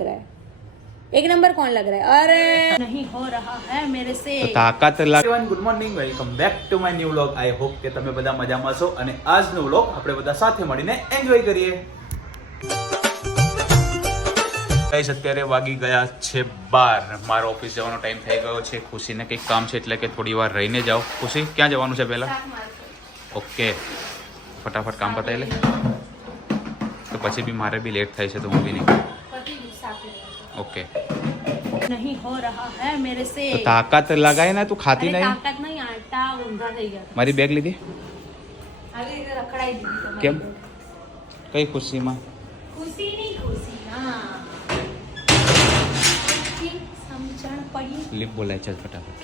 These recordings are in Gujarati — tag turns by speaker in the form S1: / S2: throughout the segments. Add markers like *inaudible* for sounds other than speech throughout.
S1: रहा है एक नंबर कौन लग रहा है अरे नहीं हो रहा है मेरे से
S2: તો તાકાત લાગ
S3: everyone good morning welcome back to my new vlog I hope કે તમે બધા મજામાં છો અને આજનો વ્લોગ આપણે બધા સાથે મળીને એન્જોય કરીએ ગાઈસ અત્યારે વાગી ગયા છે બાર મારો ઓફિસ જવાનો ટાઈમ થઈ ગયો છે ખુશીને કંઈક કામ છે એટલે કે થોડી વાર રહીને જાઓ ખુશી ક્યાં જવાનું છે પહેલા ઓકે ફટાફટ કામ પતાવી લે તો પછી બી મારે બી લેટ થાય છે તો હું બી નહીં ઓકે
S1: नहीं हो रहा है मेरे से
S2: તો તાકાત લગાય ને તું ખાતી
S1: અરે
S2: નહીં
S1: તાકાત નહીં આટા ઊંધા થઈ ગયા
S2: મારી બેગ લીધી
S1: આવી રીતે રખડાઈ દીધી તમારી
S2: કેમ
S1: બેગ.
S2: કઈ ખુશીમાં
S1: ખુશી નહીં ખુશી હા ખુશી સમજણ પડી
S2: લીપ બોલાય ચાલ ફટાફટ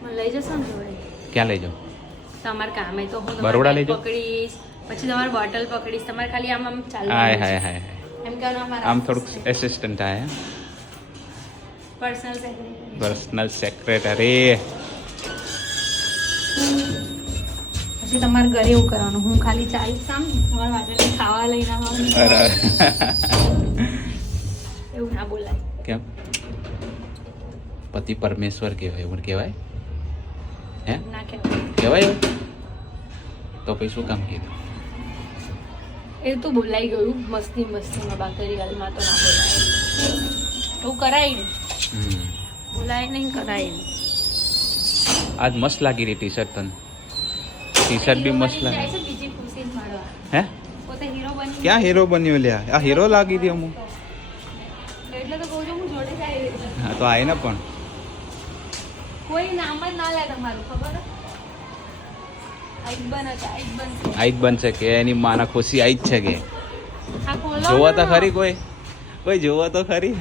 S1: મને લઈ જશો ને જોડે
S2: ક્યાં લઈ જાઉં
S1: તમારે કામે તો હું
S2: બરોડા
S1: તમારી
S2: લઈ જાઓ?
S1: bag પકડીશ પછી તમારે બોટલ પકડીશ. તમારે ખાલી આમ આમ ચાલુ
S2: હાય હાય હાય
S1: એમ કે
S2: આમ થોડુંક એસિસ્ટન્ટ આયા
S1: પર્સનલ સેક્રેટરી
S2: પર્સનલ સેક્રેટરી
S1: પછી તમારે ઘરે એવું કરવાનું. હું ખાલી ચાલીશ આમ. તમારા માટે ખાવા લઈને આવવાનું. એવું ના બોલાય.
S2: કેમ? પતિ પરમેશ્વર કહેવાય એવું કહેવાય? હે?
S1: ના કહેવાય.
S2: કહેવાય? તો પછી શું કામ કીધું?
S1: એ તો બોલાઈ ગયું. મસ્તી મસ્તીમાં બાકી રિયલમાં તો ના બોલાય. તો કરાય નહીં
S2: હમ.
S1: બોલાય નહીં કરાય
S2: આજ મસ્ત લાગી રહી ટી શર્ટ તને. ટી શર્ટ બી મસ્ત લાગી.
S1: જ
S2: હે?
S1: પોતે હીરો બની
S2: ક્યાં હીરો બન્યો લ્યા આ હીરો લાગી હતી અમુક.
S1: એટલે તો કહું છું હું જોડે જાય
S2: હા તો આય ને પણ.
S1: કોઈ નામ જ ના લે તમારું ખબર
S2: આઈ જ બનશે કે એની માના ખુશી આઈ જ છે કે? જોવા તો ખરી કોઈ? કોઈ જોવા તો ખરી?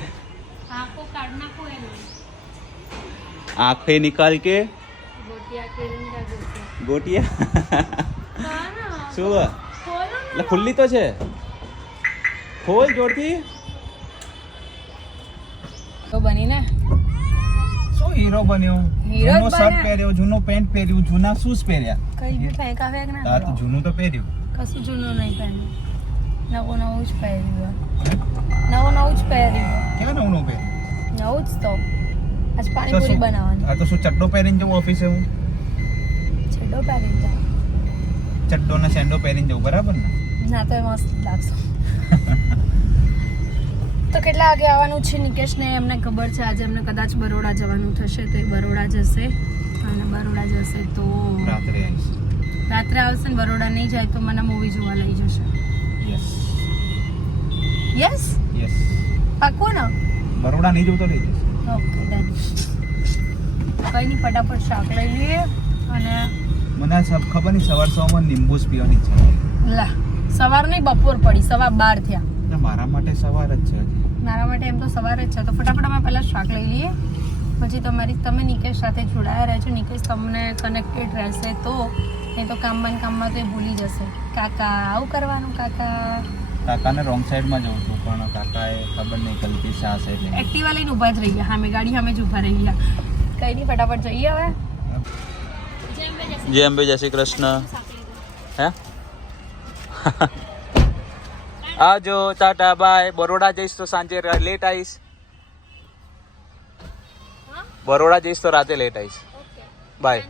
S1: આંખો
S2: નિકાલ કે?
S1: ગોટિયા?
S2: શું એટલે ખુલ્લી તો છે? ખોલ જોડતી
S1: તો બની ને.
S3: હીરો બન્યો. જૂનો શર્ટ પહેર્યો જૂનો પેન્ટ પહેર્યું જૂના શૂઝ પહેર્યા.
S1: કઈ બી ફેંકા ફેંક ના
S3: તો જૂનું તો પહેર્યું.
S1: કશું જૂનું નહીં પહેર્યું. નવું નવું જ પહેર્યું નવું નવું જ પહેર્યું
S3: ક્યાં નવું નવું પહેર્યું?
S1: નવું જ તો. આજ પાણીપુરી બનાવવાની.
S3: આ તો શું ચડ્ડો પહેરીને જવું ઓફિસે હું?
S1: ચડ્ડો પહેરીને જાઉં.
S3: ચડ્ડો ને સેન્ડો પહેરીને જવું બરાબર ને?
S1: ના તો એ મસ્ત લાગશે. *laughs* તો કેટલા વાગે આવવાનું છે નિકેશને? એમને ખબર છે આજે એમને કદાચ બરોડા જવાનું થશે તો એ બરોડા જશે. અને બરોડા જશે તો
S3: રાત્રે
S1: રાત્રે આવશે ને બરોડા નહીં જાય તો મને મૂવી જોવા લઈ જશે.
S3: યસ
S1: યસ
S3: યસ
S1: પાકું ને?
S3: બરોડા નહીં જવું તો લઈ જશે.
S1: ઓકે ડન કંઈ નહીં ફટાફટ શાક લઈ લઈએ અને
S3: મને સબ ખબર નહીં સવાર સવારમાં નિંબુસ પીવાની ઈચ્છા
S1: લા સવાર નહીં બપોર પડી સવા બાર થયા.
S3: મારા માટે સવાર જ છે
S1: મારા માટે એમ તો સવારે જ છે. તો ફટાફટ અમે પહેલાં શાક લઈ લઈએ. પછી તમારી તમે નિકેશ સાથે જોડાયા રહેજો. નિકેશ તમને કનેક્ટેડ રહેશે તો નહીં તો કામમાં કામમાં તો એ ભૂલી જશે. કાકા આવું કરવાનું કાકા?
S3: કાકાને રોંગ સાઈડમાં જવું છું પણ કાકાએ ખબર નહીં કલ્પી શા છે
S1: એક્ટિવા લઈને ઊભા જ રહી ગયા. સામે ગાડી સામે જ ઊભા રહી ગયા. કંઈ નહીં ફટાફટ જઈએ હવે.
S2: જય અંબે જય શ્રી કૃષ્ણ. હે? આજો ટાટા બાય. બરોડા જઈશ તો સાંજે લેટ આવીશ. બરોડા જઈશ તો રાતે લેટ આવીશ. બાય.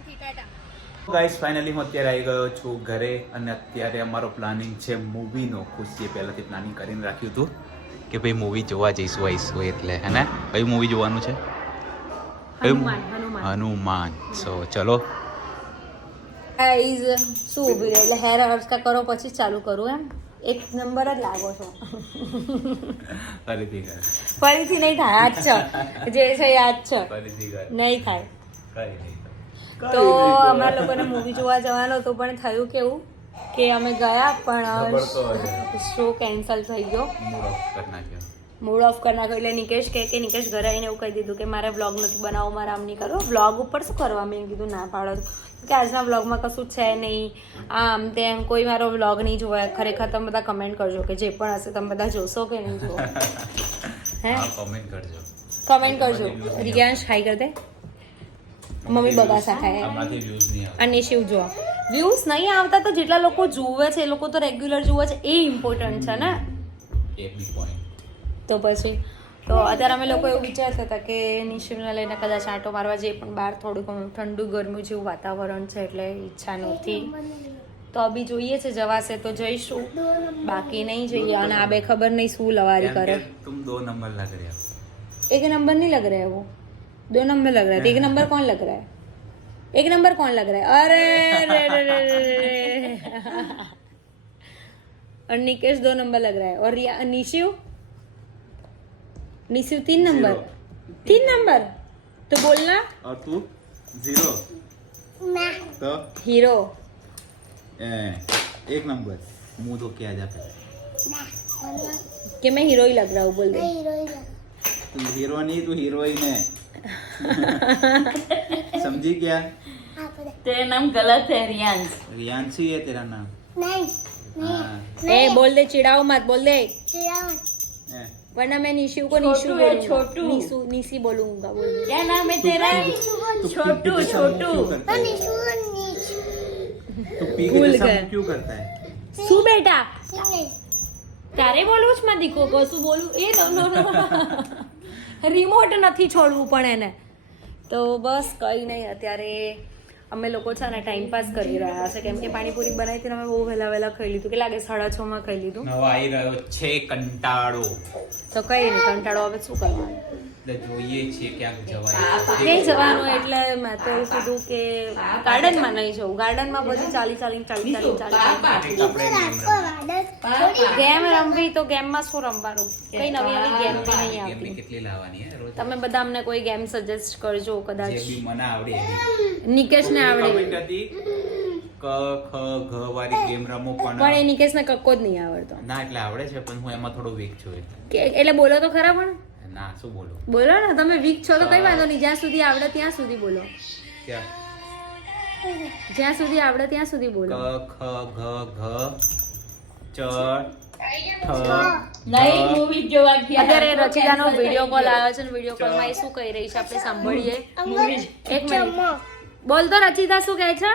S3: ગાઈસ ફાઇનલી હું અત્યારે આવી ગયો છું ઘરે અને અત્યારે અમારો પ્લાનિંગ છે મૂવીનો ખુશીએ પહેલાંથી પ્લાનિંગ કરીને રાખ્યું હતું
S2: કે ભાઈ મૂવી જોવા જઈશું આવીશું એટલે હે ને? કયું મૂવી જોવાનું છે?
S1: હનુમાન
S2: સો ચલો.
S1: શું એટલે હેર હર્સ કરો પછી ચાલુ કરું એમ? એક નંબર જ લાગો છો.
S3: ફરીથી
S1: ફરીથી નહીં થાય આજ છે. જે છે યાદ આજ છે નહીં થાય તો અમારા લોકોને મૂવી જોવા જવાનો તો પણ થયું કેવું કે અમે ગયા પણ. શો કેન્સલ થઈ ગયો.
S3: મૂડ ઓફ કરી નાખ્યો
S1: કરી એટલે નિકેશ કહે કે નિકેશ ઘરે આવીને એવું કહી દીધું કે મારે વ્લોગ નથી બનાવવો મારે આમ નહીં કરવો વ્લોગ ઉપર શું કરવા? મેં કીધું ના પાડો. કે આજના વ્લોગમાં કશું છે નહીં. આમ તેમ કોઈ મારો વ્લોગ નહીં જોવાય ખરેખર તમે બધા કમેન્ટ કરજો કે જે પણ હશે તમે બધા જોશો કે નહીં જોવો. *laughs* હે?
S3: કમેન્ટ કરજો.
S1: કમેન્ટ કરજો. રિયાંશ હાઈ કર દે. મમ્મી બગાસા ખાય અને શિવ જો વ્યૂઝ નહીં આવતા તો જેટલા લોકો જુએ છે એ લોકો તો રેગ્યુલર જુએ છે એ ઇમ્પોર્ટન્ટ છે ને? તો પછી તો અત્યારે અમે લોકો એવું વિચારતા હતા કે નિશુને લઈને કદાચ આંટો મારવા જઈએ પણ બહાર થોડું ઘણું ઠંડુ ગરમી જેવું વાતાવરણ છે એટલે ઈચ્છા નથી તો અભી જોઈએ છે જવાશે તો જઈશું બાકી નહીં જઈએ અને આ બે ખબર નહીં શું લવારી કરે
S3: तुम दो नंबर लग रहे हो
S1: एक नंबर नहीं लग रहा है वो दो नंबर लग रहा है तो एक नंबर कौन लग रहा है एक नंबर कौन लग रहा है अरे रे रे रे रे रे और निकेश दो नंबर लग रहा है और रिया निशिव निशिव तीन नंबर। तीन नंबर। तो बोलना।
S3: और तू? ज़ीरो। तो?
S1: हीरो।
S3: एक नंबर। मुँह धो के आ जा पहले।
S1: कि मैं हीरो ही लग रहा हूँ बोल दे।
S3: तू हीरो नहीं तू हीरोइन है। *laughs* समझी क्या?
S1: तेरा नाम गलत है रियांश।
S3: रियांशी है तेरा नाम। हाँ।
S1: ए बोल दे चिढ़ाओ मत बोल दे।
S3: ए,
S1: वरना मैं निशु को निशु बोलूंगा छोटू निशु निशी बोलूंगा बोल दे क्या नाम है तेरा
S3: तू छोटू छोटू तू पी के
S1: भूल
S3: जैसा
S1: गए।
S3: क्यों करता है
S1: શું બેટા તારે બોલવું જ માં દીકો કશું બોલવું એ નો નો નો રિમોટ નથી છોડવું પણ એને તો બસ કંઈ નહીં અત્યારે અમે લોકો છે ને ટાઈમ પાસ કરી રહ્યા છે. કેમ કે પાણીપુરી બનાવી હતી અમે બહુ વહેલા વહેલા ખાઈ લીધું. કે લાગે સાડા છ માં ખાઈ લીધું.
S3: નવો આવી રહ્યો છે કંટાળો.
S1: તો કઈ નહીં કંટાળો હવે શું કરવાનું?
S3: એટલે જોઈએ છીએ ક્યાંક જવાય.
S1: નહીં જવાનું એટલે મેં તો એવું કીધું કે ગાર્ડનમાં નહીં જવું. ગાર્ડનમાં પછી ચાલી ચાલી ચાલી ચાલી ચાલી. ગેમ રમવી તો ગેમમાં શું રમવાનું? કઈ નવી નવી ગેમ નહીં આવતી.
S3: કેટલી લાવવાની
S1: તમે બધા અમને કોઈ ગેમ સજેસ્ટ કરજો કદાચ.
S3: મને આવડે
S1: નિકેશને આવડે.
S3: ક ખ ઘ વાળી ગેમ રમો
S1: પણ એ
S3: પણ
S1: નિકેશને કક્કો જ નહીં આવડતો.
S3: ના એટલે આવડે છે પણ હું એમાં થોડો વીક છું એટલે
S1: બોલો તો ખરા પણ.
S3: ના શું બોલો?
S1: બોલો ને તમે વીક છો તો કઈ વાંધો નહીં. જ્યાં સુધી આવડે ત્યાં સુધી બોલો. જ્યાં સુધી આવડે ત્યાં સુધી
S3: ક
S1: બોલો
S3: ખ ઘ ઘ ચ ઠ
S1: અત્યારે રચિતાનો વિડિયો કોલ આવ્યો છે ને વીડિયો કોલમાં એ શું કહી રહી છે આપણે સાંભળીએ. એક મિનિટ બોલ તો રચિતા શું કહે છે?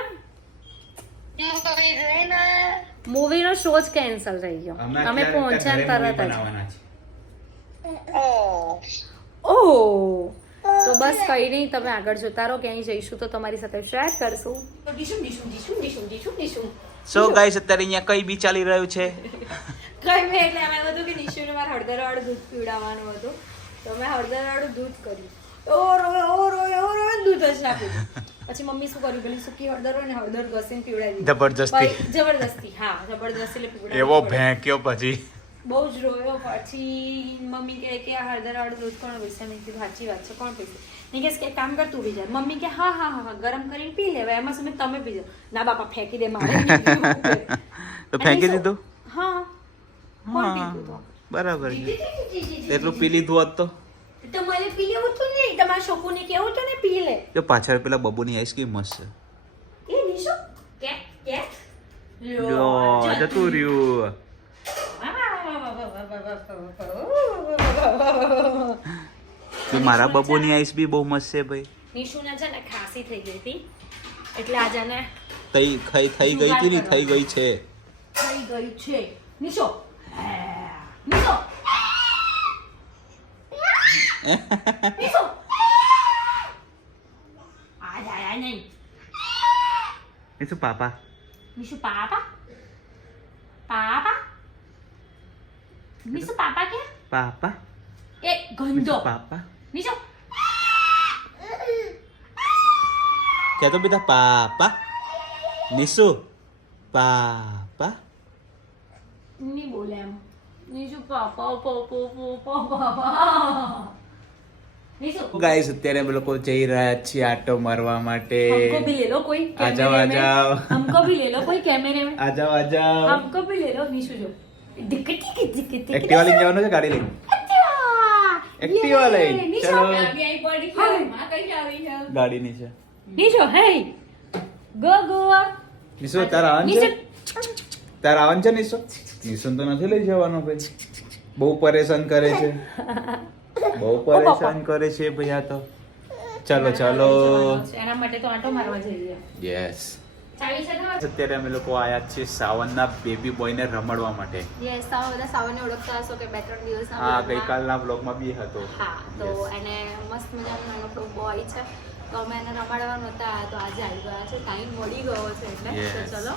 S1: મૂવીનો શો જ કેન્સલ થઈ ગયો. અમે પહોંચ્યા ને તરત જ. ઓહ તો બસ કઈ નહીં તમે આગળ જોતા રહો ક્યાંય જઈશું તો તમારી સાથે શેર કરશું.
S3: સો ગાઈસ અત્યારે અહીંયા કઈ બી ચાલી રહ્યું છે?
S1: કઈ મેં એટલે એમ હતું કે નિશુને મારે હળદર વાળું દૂધ પીવડાવવાનું હતું. તો મેં હળદર વાળું દૂધ કર્યું. ઓ રોય ઓ રોય ઓ રોય દૂધ જ નાખ્યું. પછી મમ્મી શું કર્યું? પેલી સૂકી હળદર હોય ને હળદર ઘસીને પીવડાવી. દીધી.
S3: જબરજસ્તી.
S1: જબરદસ્તી હા જબરદસ્તી એટલે પીવડાવવું
S3: એવો. ભેંક્યો પછી.
S1: બહુ જ રોયો. પછી મમ્મી કહે કે આ હળદરવાળું દૂધ કોણ પીશે? મેં કીધું સાચી વાત છે કોણ પીશે? નિકેશ કે કામ કર તું પી મમ્મી કે હા હા હા ગરમ કરીને પી લેવાય એમાં શું તમે પી જાઓ. ના બાપા ફેંકી દે મારે. નહીં. *laughs*
S3: તો ફેંકી દીધું?
S1: હા. કોણ
S3: બરાબર એટલું પી લીધું હોત તો?
S1: તમારે પી લેવું હતું ને તમારા છોકુને કેવું હતું ને પી લે?
S3: જો પાછળ પેલા બબુની આઈસ્ક્રીમ મસ્ત છે.
S1: એ નિશુ? કે કે?
S3: લ્યો જતું રહ્યું. તો મારા બબુની આઈસ બી બહુ મસ્ત છે ભાઈ.
S1: નિશુને છે ને ખાંસી થઈ ગઈ હતી. એટલે આજે ને
S3: થઈ ખાઈ થઈ ગઈ હતી ને થઈ ગઈ છે.
S1: થઈ ગઈ છે. નિશો. નિશો. નિશો. આજ આયા નહીં.
S3: નિશુ પાપા?
S1: નિશુ પાપા? પાપા? નીશુ પાપા કે
S3: પાપા
S1: એ ગંદો
S3: પાપા
S1: નીશુ
S3: કે તો બેટા પાપા નીશુ પાપા
S1: ની બોલે એમ નીશુ પાપા પાપા પાપા પાપા
S3: ગાઈસ અત્યારે અમે લોકો જઈ રહ્યા છીએ આટો મારવા માટે
S1: હમકો ભી લે લો કોઈ
S3: આ જાવ આ
S1: જાવ હમકો
S3: એક્ટિવા લઈને જવાનું છે ગાડી લઈને એક્ટિવા
S1: લઈ
S3: ચલો ગાડી ની
S1: છે નિશો હે ગો ગોવા
S3: નિશો તારા
S1: આવન
S3: છે તારા આવન છે નીશો નિશો તો નથી લઈ જવાનો ભાઈ બહુ પરેશાન કરે છે બહુ પરેશાન કરે છે ભાઈ આ તો ચલો ચલો
S1: એના માટે તો આટો મારવા જઈએ
S3: યસ અત્યારે અમે લોકો આયા છે સાવનના બેબી બોયને રમાડવા માટે.
S1: યસ તમે બધા સાવનને ઓળખતા હશો કે બે ત્રણ દિવસના
S3: હા ગઈકાલના બ્લોગમાં બી હતો.
S1: હા તો એને મસ્ત મજાનો નાનકડો બોય છે. તો અમે એને રમાડવા નહોતા તો આજે આવી ગયા છે. ટાઈમ મળી ગયો છે એટલે. તો ચલો.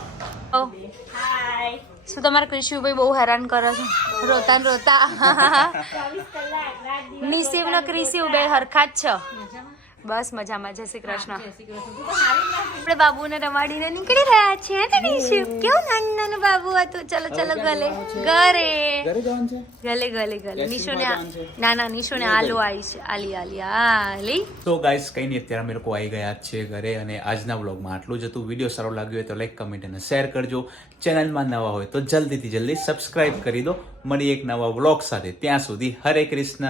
S1: હાય શું તમારા કૃષિભાઈ બહુ હેરાન કરો છો? રોતા રોતા. *laughs* નિસીવ ને ક્રિશિવ બે હરખા જ છે. બસ મજામાં. જય શ્રી કૃષ્ણ. આપણે બાબુને રમાડીને નીકળી રહ્યા છે હે ને નિશિવ કેવું નાનું નાનું બાબુ હતું? ચલો ચલો ગલે. ઘરે
S3: ઘરે
S1: ગલે ગલે ગલે. નિશુને. ના ના નિશુને આલુ આવી છે. આલી આલી આલી.
S3: તો ગાઈસ કંઈ નહીં અત્યારે અમે લોકો આવી ગયા છે ઘરે અને આજના વ્લોગમાં આટલું જ હતું. વીડિયો સારો લાગ્યો હોય તો લાઈક કમેન્ટ અને શેર કરજો. ચેનલમાં નવા હોય તો જલ્દીથી જલ્દી સબસ્ક્રાઇબ કરી દો. મળી એક નવા વ્લોગ સાથે. ત્યાં સુધી હરે કૃષ્ણ.